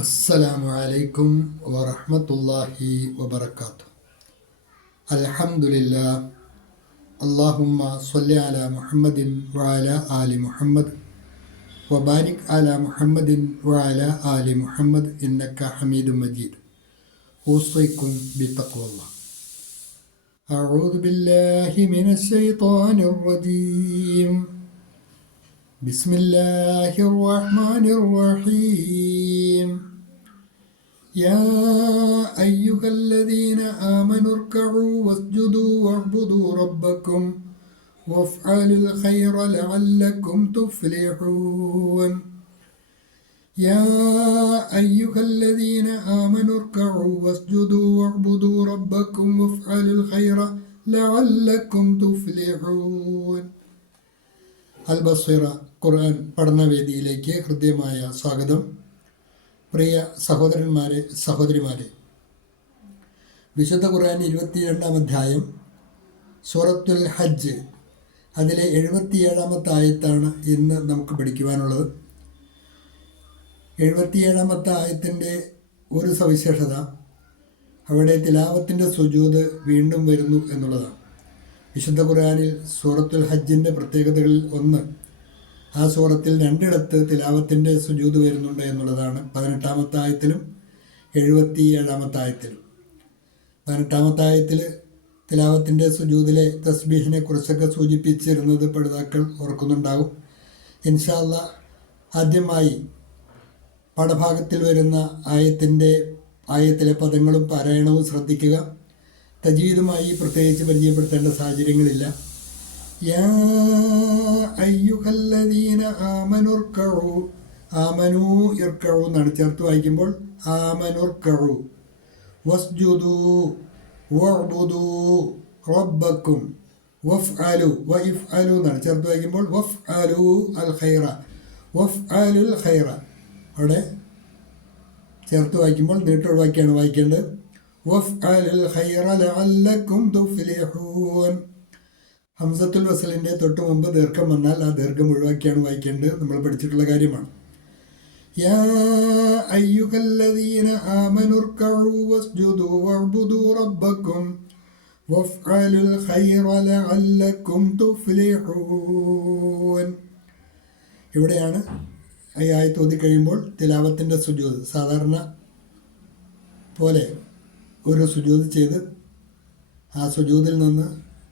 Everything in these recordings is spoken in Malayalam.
അസ്സലാമു അലൈക്കും വറഹ്മത്തുള്ളാഹി വബറകാതുഹു. അൽഹംദുലില്ലാ. അല്ലാഹുമ്മ സ്വല്ലി അലാ മുഹമ്മദിൻ വഅലാ ആലി മുഹമ്മദ് വബാരിക് അലാ മുഹമ്മദിൻ വഅലാ ആലി മുഹമ്മദ് ഇന്നക ഹമീദും മജീദ്. ഊസിക്കും ബിത്തഖ്വല്ലാഹ്. അഊദു ബില്ലാഹി മിനശ് ശൈത്വാനിർ റജീം. ബിസ്മില്ലാഹിർ റഹ്മാനിർ റഹീം. يا أيها الذين آمنوا اركعوا واسجدوا واعبدوا ربكم وافعلوا الخير لعلكم تفلحون. يا أيها الذين آمنوا اركعوا واسجدوا واعبدوا ربكم وافعلوا الخير لعلكم تفلحون. അൽ-ബസ്വറ ഖുർആൻ പഠനവേദിയിലേക്ക് ഹൃദ്യമായ സ്വാഗതം. പ്രിയ സഹോദരന്മാരെ, സഹോദരിമാരെ, വിശുദ്ധ ഖുർആൻ 22-ാം അധ്യായം സൂറത്തുൽ ഹജ്ജ്, അതിലെ 77-ാമത്തെ ആയത്താണ് ഇന്ന് നമുക്ക് പഠിക്കുവാനുള്ളത്. 77-ാമത്തെ ആയത്തിൻ്റെ ഒരു സവിശേഷത അവിടെ തിലാവത്തിൻ്റെ സുജൂദ് വീണ്ടും വരുന്നു എന്നുള്ളതാണ്. വിശുദ്ധ ഖുർആനിൽ സൂറത്തുൽ ഹജ്ജിൻ്റെ പ്രത്യേകതകളിൽ ഒന്ന്, ആ സൂറത്തിൽ രണ്ടിടത്ത് തിലാവത്തിൻ്റെ സുജൂദ് വരുന്നുണ്ട് എന്നുള്ളതാണ്. 18-ാമത്തെ ആയത്തിലും 77-ാമത്തെ ആയത്തിലും. 18-ാമത്തെ ആയത്തിൽ തിലാവത്തിൻ്റെ സുജൂദിലെ തസ്ബീഹിനെ കുറിച്ചൊക്കെ സൂചിപ്പിച്ചിരുന്നത് പഠിതാക്കൾ ഓർക്കുന്നുണ്ടാകും. ഇൻഷാ അല്ലാഹ് ആദ്യമായി പാഠഭാഗത്തിൽ വരുന്ന ആയത്തിലെ പദങ്ങളും പാരായണവും ശ്രദ്ധിക്കുക. തജ്വീദുമായി പ്രത്യേകിച്ച് പരിചയപ്പെടുത്തേണ്ട സാഹചര്യങ്ങളില്ല. യാ അയ്യുഹല്ലദീന ആമനുർക്കഉ, ആമനു ഇർക്കഉ എന്നാണ് ചേർത്ത് വായിക്കുമ്പോൾ ആമനുർക്കഉ. വസ്ജുദു വഅ്ബുദു റബ്ബക്കും വഫ്അലു വഇഫ്അലു എന്നാണ് ചേർത്ത് വായിക്കുമ്പോൾ വഫ്അലു അൽ ഖൈറ, വഫ്അലുൽ ഖൈറ. അവിടെ ചേർത്ത് വായിക്കുമ്പോൾ നീട്ടൊഴിവാക്കിയാണ് വായിക്കേണ്ടത്. വഫ്അലുൽ ഖൈറ ലഅല്ലക്കും തുഫ്ലിഹൂൻ. ഹംസത്തുൽ വസലിൻ്റെ തൊട്ട് മുമ്പ് ദീർഘം വന്നാൽ ആ ദീർഘം ഒഴിവാക്കിയാണ് വായിക്കേണ്ടത്. നമ്മൾ പഠിച്ചിട്ടുള്ള കാര്യമാണ്. യാ അയ്യുഹല്ലദീന ആമനുർക്കഉ വസ്ജുദു വഅ്ബുദു റബ്ബക്കും വഫ്അലുൽ ഖൈറ ലഅല്ലക്കും തുഫ്ലിഹൂൻ. ഇവിടെയാണ് ഈ ആയത്ത് ഓതി കഴിയുമ്പോൾ തിലാവത്തിൻ്റെ സുജൂദ് സാധാരണ പോലെ ഒരു സുജൂദ് ചെയ്ത് ആ സുജൂദിൽ നിന്ന്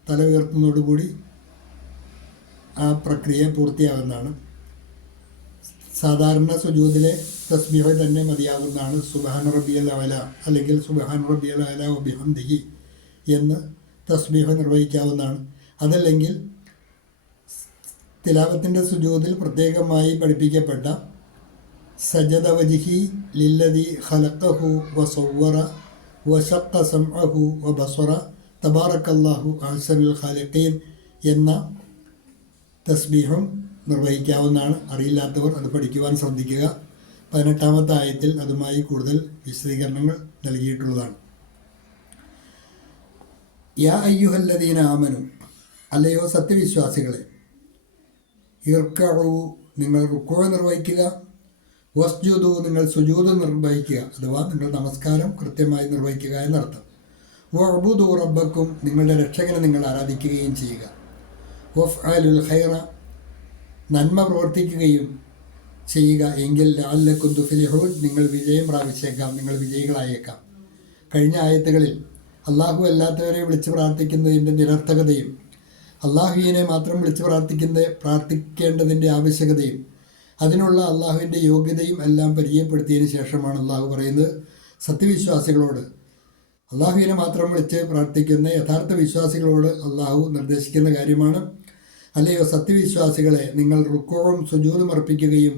തല ഉയർത്തുന്നതോടുകൂടി ആ പ്രക്രിയ പൂർത്തിയാകുന്നതാണ്. സാധാരണ സുജൂദിലെ തസ്ബീഹ് തന്നെ മതിയാകുന്നതാണ്. സുബ്ഹാന റബ്ബിയൽ അഅല അല്ലെങ്കിൽ സുബ്ഹാന റബ്ബിയൽ അഅല വബിഹംദിഹി എന്ന് തസ്ബീഹ് നിർവഹിക്കാവുന്നതാണ്. അതല്ലെങ്കിൽ തിലാവത്തിൻ്റെ സുജൂദിൽ പ്രത്യേകമായി പഠിപ്പിക്കപ്പെട്ട സജദ വജ്ഹി ലില്ലദി ഖലഖഹു വസവ്വറ വശഖ സംഅഹു വബസറ തബാറക്കല്ലാഹു അഹ്സനുൽ ഖാലിഖീൻ എന്ന തസ്ബീഹും നിർവഹിക്കാവുന്നതാണ്. അറിയില്ലാത്തവർ അത് പഠിക്കുവാൻ ശ്രദ്ധിക്കുക. 18-ാമത്തെ ആയത്തിൽ അതുമായി കൂടുതൽ വിശദീകരണങ്ങൾ നൽകിയിട്ടുള്ളതാണ്. യാ അയ്യുഹല്ലദീന ആമനു, അല്ലയോ സത്യവിശ്വാസികളെ, ഇർക്കഉ നിങ്ങൾ റുക്കൂഅ് നിർവഹിക്കുക, വസ്ജുദു നിങ്ങൾ സുജൂദ് നിർവഹിക്കുക, അഥവാ നിങ്ങൾ നമസ്കാരം കൃത്യമായി നിർവഹിക്കുക എന്നർത്ഥം. വഅ്ബുദു റബ്ബക്കും നിങ്ങളുടെ രക്ഷകനെ നിങ്ങൾ ആരാധിക്കുകയും ചെയ്യുക. വഫ്അലുൽ ഖൈറ നന്മ പ്രവർത്തിക്കുകയും ചെയ്യുക, എങ്കിൽ ലഅല്ലക്കും തുഫ്ലിഹൂൻ നിങ്ങൾ വിജയം പ്രാപിച്ചേക്കാം, നിങ്ങൾ വിജയികളായേക്കാം. കഴിഞ്ഞ ആയത്തുകളിൽ അള്ളാഹു അല്ലാത്തവരെ വിളിച്ച് പ്രാർത്ഥിക്കുന്നതിൻ്റെ നിരർത്ഥകതയും അള്ളാഹുവിനെ മാത്രം വിളിച്ച് പ്രാർത്ഥിക്കേണ്ടതിൻ്റെ ആവശ്യകതയും അതിനുള്ള അള്ളാഹുവിൻ്റെ യോഗ്യതയും എല്ലാം പരിചയപ്പെടുത്തിയതിന് ശേഷമാണ് അള്ളാഹു പറയുന്നത്, സത്യവിശ്വാസികളോട്, അള്ളാഹുവിനെ മാത്രം വിളിച്ച് പ്രാർത്ഥിക്കുന്ന യഥാർത്ഥ വിശ്വാസികളോട് അള്ളാഹു നിർദ്ദേശിക്കുന്ന കാര്യമാണ്. അല്ലയോ സത്യവിശ്വാസികളെ, നിങ്ങൾ റുക്കൂഉം സുജൂദും അർപ്പിക്കുകയും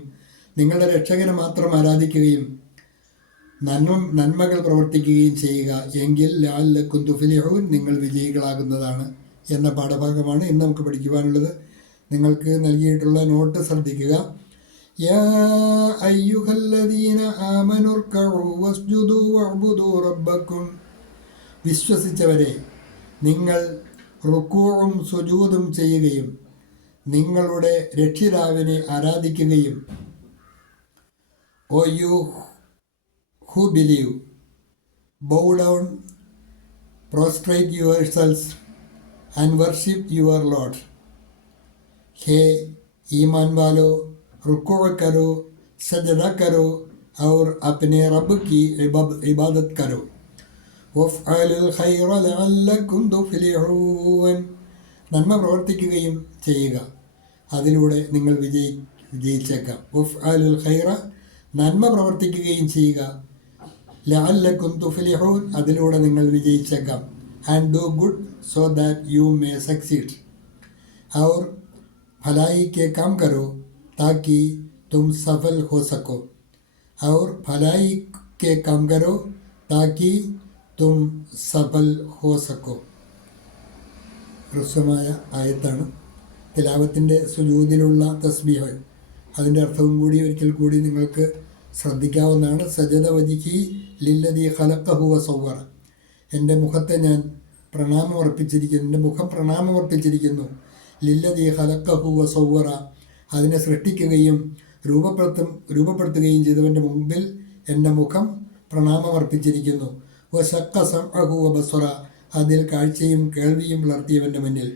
നിങ്ങളുടെ രക്ഷകനെ മാത്രം ആരാധിക്കുകയും നന്മകൾ പ്രവർത്തിക്കുകയും ചെയ്യുക, എങ്കിൽ ലഅല്ലക്കും തുഫ്ലിഹൂൻ നിങ്ങൾ വിജയികളാകുന്നതാണ് എന്ന പാഠഭാഗമാണ് ഇന്ന് നമുക്ക് പഠിക്കുവാനുള്ളത്. നിങ്ങൾക്ക് നൽകിയിട്ടുള്ള നോട്ട് ശ്രദ്ധിക്കുക. യാ അയ്യുഹല്ലദീന ആമനുർക്കഉ വസ്ജുദു വഅ്ബുദു റബ്ബക്കും, വിശ്വസിച്ചവരെ, നിങ്ങൾ റുക്കൂഉം സുജൂദും ചെയ്യുകയും നിങ്ങളുടെ രക്ഷിതാവിനെ ആരാധിക്കുകയും. O you who believe, bow down, prostrate yourselves and worship your Lord. हे ईमान वालो, रुकू करो, सजदा करो और अपने रब की इबादत करो. വഫ്അലുൽ ഖൈറ ലഅല്ലകും തുഫ്ലിഹൂൻ. നന്മ പ്രവർത്തിക്കുകയും ചെയ്യുക, അതിലൂടെ നിങ്ങൾ വിജയിച്ചേക്കാം. വഫ്അലുൽ ഖൈറ, നന്മ പ്രവർത്തിക്കുകയും ചെയ്യുക. ലഅല്ലകും തുഫ്ലിഹൂൻ, അതിലൂടെ നിങ്ങൾ വിജയിച്ചേക്കാം. And do good so that you may succeed. और भलाई के काम करो ताकि तुम सफल हो सको. और भलाई के काम करो ताकि തും സഫൽ ഹോ സക്കോ. ഹ്രസ്വമായ ആയത്താണ്. തിലാവത്തിൻ്റെ സുജൂദിലുള്ള തസ്ബീഹ്, അതിൻ്റെ അർത്ഥവും കൂടി ഒരിക്കൽ കൂടി നിങ്ങൾക്ക് ശ്രദ്ധിക്കാവുന്നതാണ്. സജദ വജിഹി ലില്ലദീ ഖലഖഹു വസവ്വറ. എൻ്റെ മുഖത്തെ ഞാൻ പ്രണാമമർപ്പിച്ചിരിക്കുന്നു, എൻ്റെ മുഖം പ്രണാമമർപ്പിച്ചിരിക്കുന്നു. ലില്ലദീ ഖലഖഹു വസവ്വറ, അതിനെ സൃഷ്ടിക്കുകയും രൂപപ്പെടുത്തുകയും ചെയ്തവൻ്റെ മുമ്പിൽ എൻ്റെ മുഖം പ്രണാമമർപ്പിച്ചിരിക്കുന്നു. വശക്ക സമഅഹു വബസറ, അതിൽ കാഴ്ചയും കേൾവിയും വളർത്തിയവൻ്റെ മുന്നിൽ.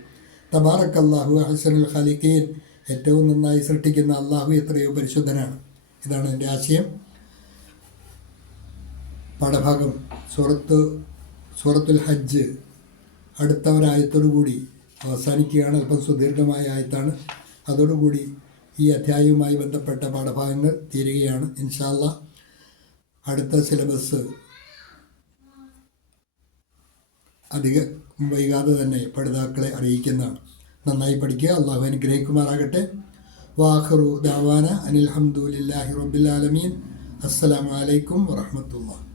തബാറക്കല്ലാഹു അഹ്സനുൽ ഖാലിഖീൻ, ഏറ്റവും നന്നായി സൃഷ്ടിക്കുന്ന അള്ളാഹു എത്രയോ പരിശുദ്ധനാണ്. ഇതാണ് എൻ്റെ ആശയം. പാഠഭാഗം സൂറത്തുൽ ഹജ്ജ് അടുത്ത ഒരായത്തോടുകൂടി അവസാനിക്കുകയാണ്. അല്പം സുദീർഘമായ ആയത്താണ്. അതോടുകൂടി ഈ അധ്യായവുമായി ബന്ധപ്പെട്ട പാഠഭാഗങ്ങൾ തീരുകയാണ്. ഇൻഷാ അല്ലാഹ് അടുത്ത സിലബസ് അധികം വൈകാതെ തന്നെ പഠിതാക്കളെ അറിയിക്കുന്നതാണ്. നന്നായി പഠിക്കുക. അള്ളാഹു അനുഗ്രഹിക്കുമാറാകട്ടെ. വാഖിറു ദഅവാന അനിൽ ഹംദുലില്ലാഹി റബ്ബിൽ ആലമീൻ. അസ്സലാമു അലൈക്കും വറഹ്മത്തുള്ളാഹി.